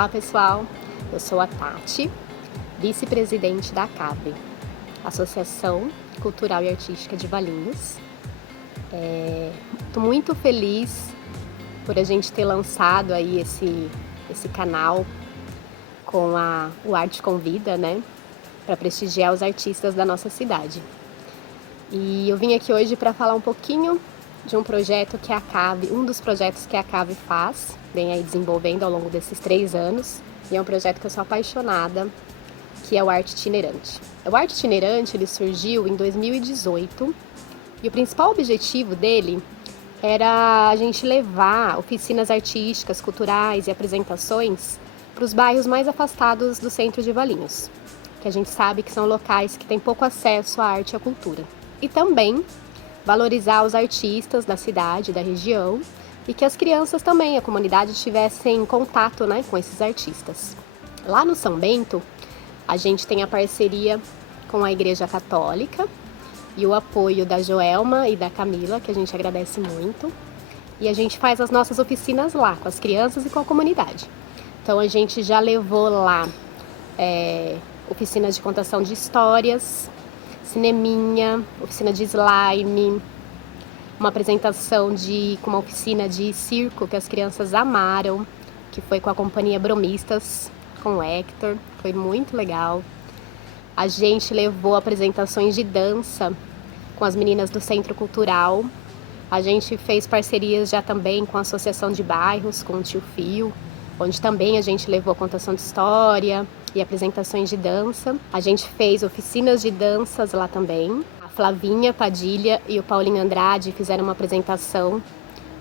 Olá pessoal, eu sou a Tati, vice-presidente da ACAV, Associação Cultural e Artística de Valinhos. Estou muito feliz por a gente ter lançado aí esse canal com o Arte Convida, né, para prestigiar os artistas da nossa cidade. E eu vim aqui hoje para falar um pouquinho de um projeto que a ACAV, um dos projetos que a ACAV faz, vem aí desenvolvendo ao longo desses 3 anos, e é um projeto que eu sou apaixonada, que é o Arte Itinerante. O Arte Itinerante, ele surgiu em 2018, e o principal objetivo dele era a gente levar oficinas artísticas, culturais e apresentações para os bairros mais afastados do centro de Valinhos, que a gente sabe que são locais que têm pouco acesso à arte e à cultura. E também valorizar os artistas da cidade, da região, e que as crianças também, a comunidade, tivessem contato, né, com esses artistas. Lá no São Bento, a gente tem a parceria com a Igreja Católica e o apoio da Joelma e da Camila, que a gente agradece muito. E a gente faz as nossas oficinas lá, com as crianças e com a comunidade. Então a gente já levou lá oficinas de contação de histórias, cineminha, oficina de slime, uma apresentação com uma oficina de circo que as crianças amaram, que foi com a companhia Bromistas, com o Hector, foi muito legal. A gente levou apresentações de dança com as meninas do Centro Cultural. A gente fez parcerias já também com a Associação de Bairros, com o Tio Fio, onde também a gente levou contação de história e apresentações de dança. A gente fez oficinas de danças lá também. A Flavinha Padilha e o Paulinho Andrade fizeram uma apresentação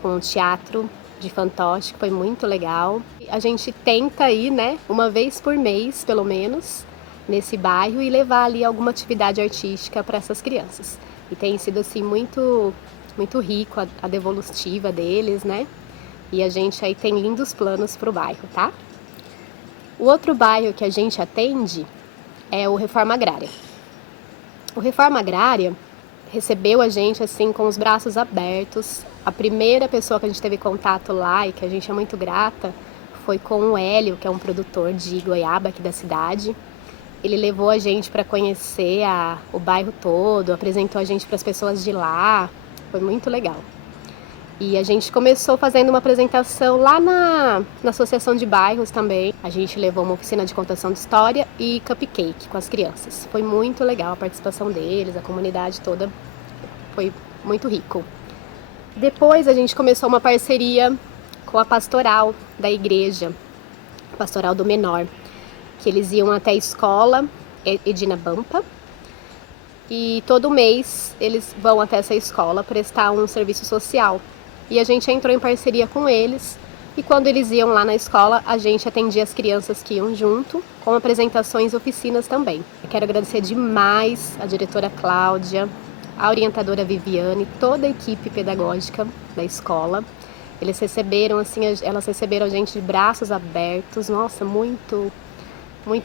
com o teatro de fantoche, que foi muito legal. A gente tenta ir, né, uma vez por mês, pelo menos, nesse bairro e levar ali alguma atividade artística para essas crianças. E tem sido, assim, muito rico a devolutiva deles, né? E a gente aí tem lindos planos para o bairro, tá? O outro bairro que a gente atende é o Reforma Agrária. O Reforma Agrária recebeu a gente assim com os braços abertos. A primeira pessoa que a gente teve contato lá e que a gente é muito grata foi com o Hélio, que é um produtor de goiaba aqui da cidade. Ele levou a gente para conhecer o bairro todo, apresentou a gente para as pessoas de lá. Foi muito legal. E a gente começou fazendo uma apresentação lá na Associação de Bairros também. A gente levou uma oficina de contação de história e cupcake com as crianças. Foi muito legal a participação deles, a comunidade toda. Foi muito rico. Depois a gente começou uma parceria com a pastoral da igreja, a pastoral do menor, que eles iam até a escola Edina Bampa. E todo mês eles vão até essa escola prestar um serviço social. E a gente entrou em parceria com eles, e quando eles iam lá na escola, a gente atendia as crianças que iam junto, com apresentações e oficinas também. Eu quero agradecer demais a diretora Cláudia, a orientadora Viviane, toda a equipe pedagógica da escola. Elas receberam a gente de braços abertos, nossa, muito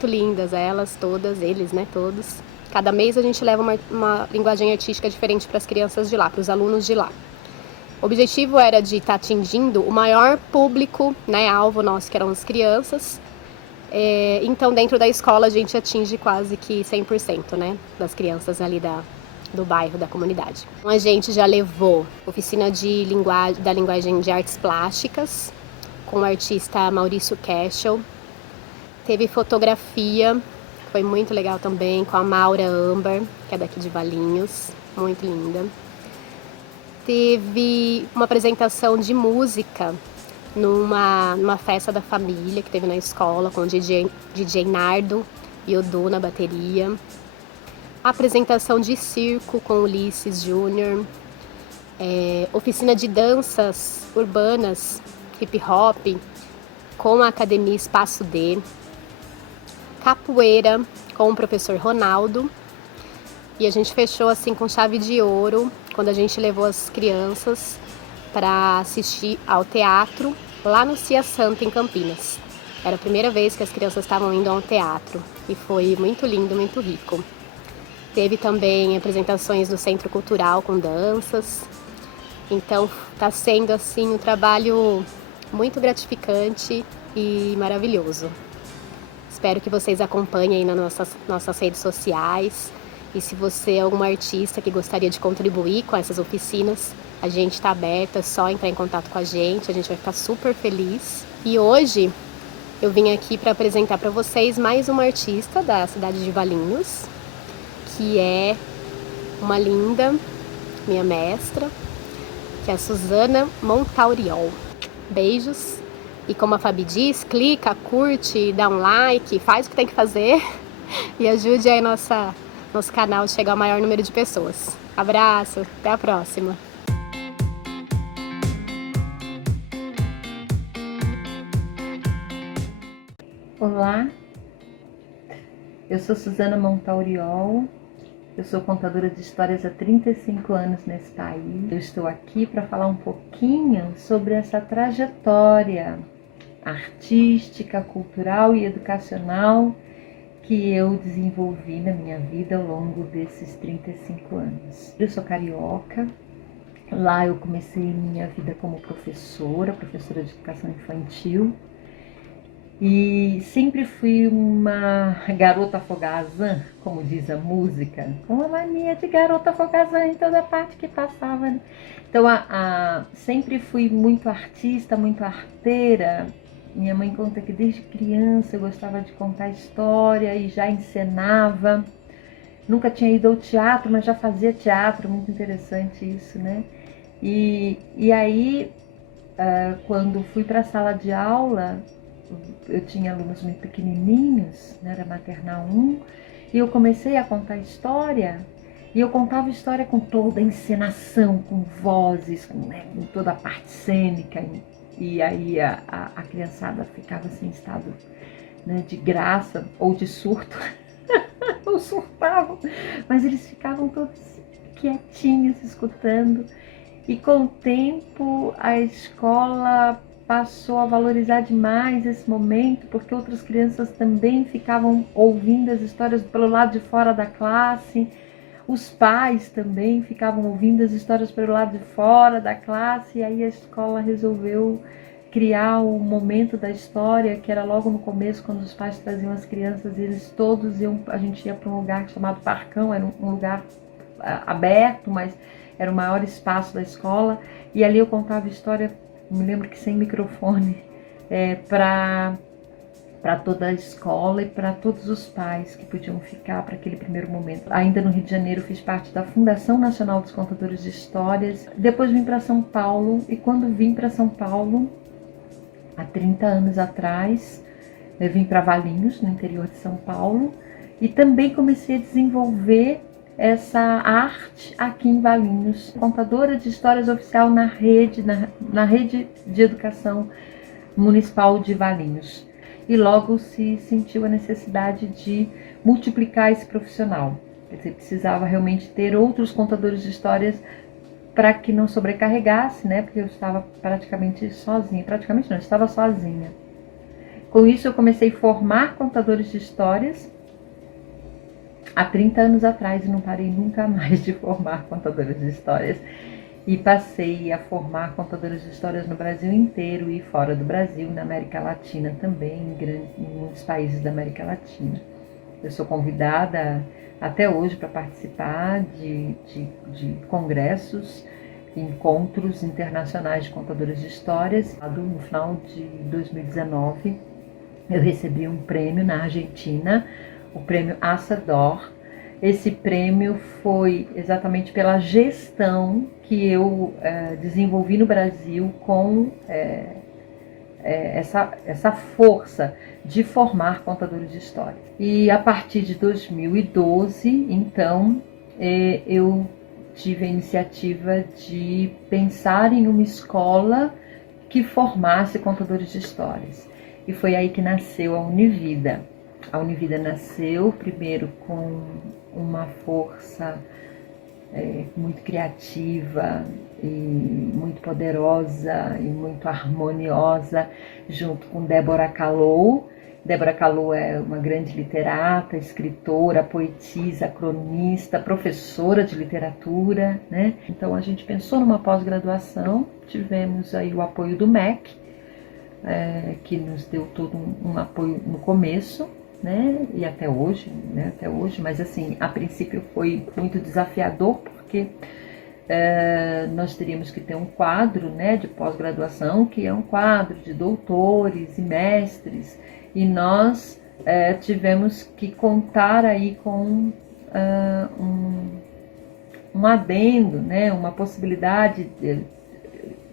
lindas elas, todas, eles, né, todos. Cada mês a gente leva uma linguagem artística diferente para as crianças de lá, para os alunos de lá. O objetivo era de estar atingindo o maior público, né, alvo nosso, que eram as crianças. Então, dentro da escola, a gente atinge quase que 100%, né, das crianças ali do bairro, da comunidade. Então, a gente já levou oficina da linguagem de artes plásticas, com o artista Maurício Cashel. Teve fotografia, foi muito legal também, com a Maura Amber, que é daqui de Valinhos, muito linda. Teve uma apresentação de música numa festa da família que teve na escola, com o DJ Nardo e o Du na bateria. A apresentação de circo com Ulisses Júnior. Oficina de danças urbanas, hip hop, com a Academia Espaço D. Capoeira com o professor Ronaldo. E a gente fechou assim com chave de ouro quando a gente levou as crianças para assistir ao teatro lá no Cia Santa, em Campinas. Era a primeira vez que as crianças estavam indo ao teatro e foi muito lindo, muito rico. Teve também apresentações no Centro Cultural com danças. Então está sendo assim um trabalho muito gratificante e maravilhoso. Espero que vocês acompanhem aí nas nossas redes sociais. E se você é algum artista que gostaria de contribuir com essas oficinas, a gente está aberta, é só entrar em contato com a gente vai ficar super feliz. E hoje eu vim aqui para apresentar para vocês mais uma artista da cidade de Valinhos, que é uma linda, minha mestra, que é a Suzana Montauriol. Beijos! E como a Fabi diz, clica, curte, dá um like, faz o que tem que fazer e ajude aí nosso canal a chegar ao maior número de pessoas. Abraço, até a próxima! Olá, eu sou Suzana Montauriol, eu sou contadora de histórias há 35 anos nesse país. Eu estou aqui para falar um pouquinho sobre essa trajetória artística, cultural e educacional que eu desenvolvi na minha vida ao longo desses 35 anos. Eu sou carioca, lá eu comecei minha vida como professora de educação infantil, e sempre fui uma garota fogazã, como diz a música, com uma mania de garota fogazã em toda parte que passava. Então, sempre fui muito artista, muito arteira. Minha mãe conta que desde criança eu gostava de contar história e já encenava. Nunca tinha ido ao teatro, mas já fazia teatro, muito interessante isso, né? E aí, quando fui para a sala de aula, eu tinha alunos muito pequenininhos, né, era maternal 1, e eu comecei a contar história, e eu contava história com toda a encenação, com vozes, com toda a parte cênica, e aí a criançada ficava sem estado, né, de graça ou de surto, ou surtavam, mas eles ficavam todos quietinhos, escutando, e com o tempo a escola passou a valorizar demais esse momento, porque outras crianças também ficavam ouvindo as histórias pelo lado de fora da classe, os pais também ficavam ouvindo as histórias pelo lado de fora da classe, e aí a escola resolveu criar o momento da história, que era logo no começo, quando os pais traziam as crianças, e eles todos iam, a gente ia para um lugar chamado Parcão, era um lugar aberto, mas era o maior espaço da escola, e ali eu contava história. Me lembro que sem microfone, para toda a escola e para todos os pais que podiam ficar para aquele primeiro momento. Ainda no Rio de Janeiro fiz parte da Fundação Nacional dos Contadores de Histórias. Depois vim para São Paulo, e quando vim para São Paulo, há 30 anos atrás, eu vim para Valinhos, no interior de São Paulo, e também comecei a desenvolver essa arte aqui em Valinhos, contadora de histórias oficial na rede de educação municipal de Valinhos. E logo se sentiu a necessidade de multiplicar esse profissional. Quer dizer, precisava realmente ter outros contadores de histórias para que não sobrecarregasse, né? Porque eu estava praticamente sozinha. Praticamente não, eu estava sozinha. Com isso eu comecei a formar contadores de histórias há 30 anos atrás, e não parei nunca mais de formar contadores de histórias. E passei a formar contadores de histórias no Brasil inteiro e fora do Brasil, na América Latina também, em muitos países da América Latina. Eu sou convidada até hoje para participar de congressos, encontros internacionais de contadores de histórias. No final de 2019, eu recebi um prêmio na Argentina, o prêmio Asa d'Or. Esse prêmio foi exatamente pela gestão que eu desenvolvi no Brasil com essa força de formar contadores de histórias. E a partir de 2012, então, eu tive a iniciativa de pensar em uma escola que formasse contadores de histórias. E foi aí que nasceu a Univida. A Univida nasceu primeiro com uma força muito criativa e muito poderosa e muito harmoniosa, junto com Débora Calou. Débora Calou é uma grande literata, escritora, poetisa, cronista, professora de literatura, né? Então a gente pensou numa pós-graduação, tivemos aí o apoio do MEC, que nos deu todo um apoio no começo, né? E até hoje, né? Até hoje, mas assim, a princípio foi muito desafiador, porque nós teríamos que ter um quadro, né, de pós-graduação, que é um quadro de doutores e mestres, e nós tivemos que contar aí com um adendo, né, uma possibilidade,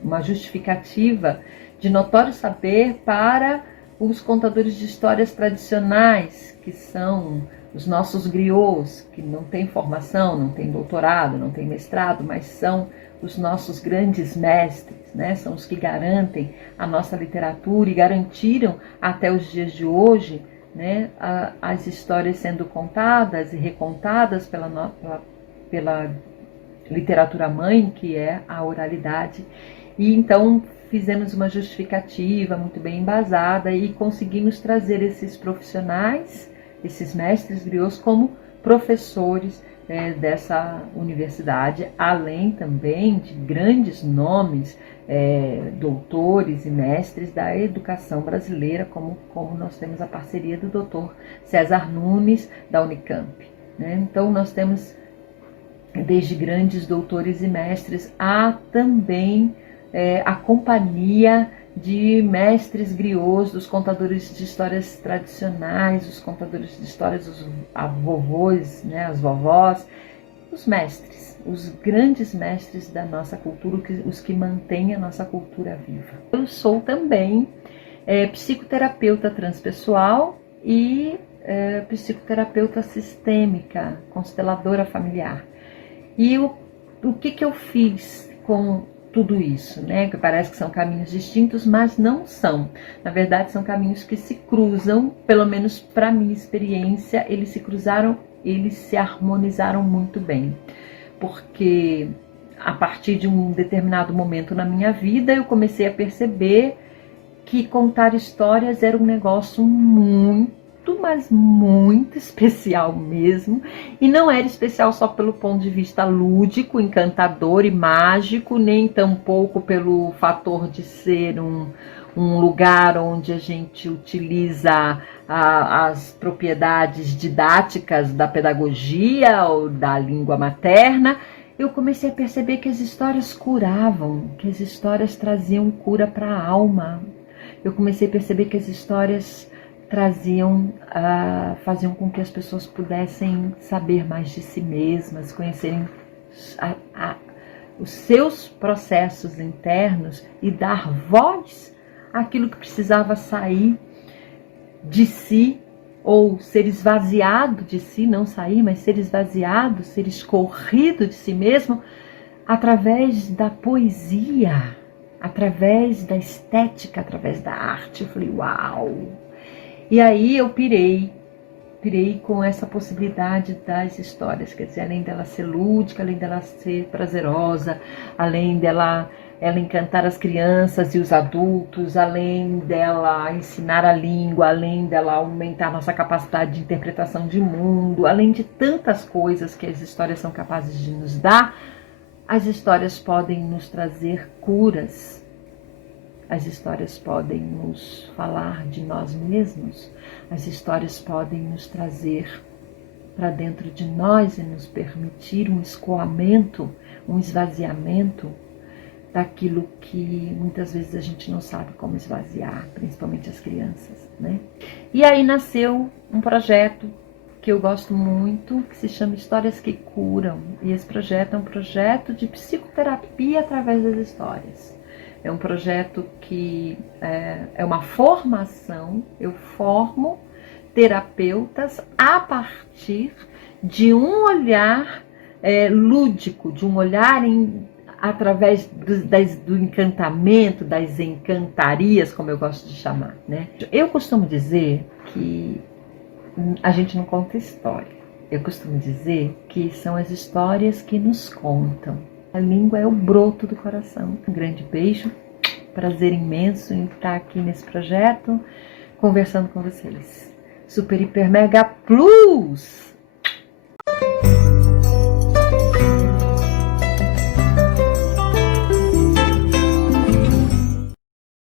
uma justificativa de notório saber para os contadores de histórias tradicionais, que são os nossos griots, que não têm formação, não têm doutorado, não têm mestrado, mas são os nossos grandes mestres, né? São os que garantem a nossa literatura e garantiram até os dias de hoje, né, as histórias sendo contadas e recontadas pela literatura mãe, que é a oralidade. E então fizemos uma justificativa muito bem embasada e conseguimos trazer esses profissionais, esses mestres griots, como professores dessa universidade, além também de grandes nomes, doutores e mestres da educação brasileira, como nós temos a parceria do Dr. César Nunes, da Unicamp, né? Então nós temos desde grandes doutores e mestres a também a companhia de mestres griots, dos contadores de histórias tradicionais, os contadores de histórias, os vovôs, né, as vovós, os mestres, os grandes mestres da nossa cultura, os que mantêm a nossa cultura viva. Eu sou também psicoterapeuta transpessoal e psicoterapeuta sistêmica, consteladora familiar. E o que eu fiz com tudo isso, né? Que parece que são caminhos distintos, mas não são. Na verdade, são caminhos que se cruzam, pelo menos para minha experiência, eles se cruzaram, eles se harmonizaram muito bem. Porque a partir de um determinado momento na minha vida, eu comecei a perceber que contar histórias era um negócio muito, mas muito especial mesmo, e não era especial só pelo ponto de vista lúdico, encantador e mágico, nem tampouco pelo fator de ser um lugar onde a gente utiliza as propriedades didáticas da pedagogia ou da língua materna. Eu comecei a perceber que as histórias curavam, que as histórias traziam cura para a alma. Eu comecei a perceber que as histórias faziam com que as pessoas pudessem saber mais de si mesmas, conhecerem os seus processos internos e dar voz àquilo que precisava sair de si, ou ser esvaziado de si, não sair, mas ser esvaziado, ser escorrido de si mesmo, através da poesia, através da estética, através da arte. Eu falei, uau! E aí eu pirei com essa possibilidade das histórias, quer dizer, além dela ser lúdica, além dela ser prazerosa, além dela encantar as crianças e os adultos, além dela ensinar a língua, além dela aumentar nossa capacidade de interpretação de mundo, além de tantas coisas que as histórias são capazes de nos dar, as histórias podem nos trazer curas. As histórias podem nos falar de nós mesmos, as histórias podem nos trazer para dentro de nós e nos permitir um escoamento, um esvaziamento daquilo que muitas vezes a gente não sabe como esvaziar, principalmente as crianças, né? E aí nasceu um projeto que eu gosto muito, que se chama Histórias que Curam, e esse projeto é um projeto de psicoterapia através das histórias. É um projeto que é uma formação, eu formo terapeutas a partir de um olhar lúdico, de um olhar através do encantamento, das encantarias, como eu gosto de chamar, né? Eu costumo dizer que a gente não conta história. Eu costumo dizer que são as histórias que nos contam. A língua é o broto do coração. Um grande beijo, prazer imenso em estar aqui nesse projeto, conversando com vocês. Super, hiper, mega plus!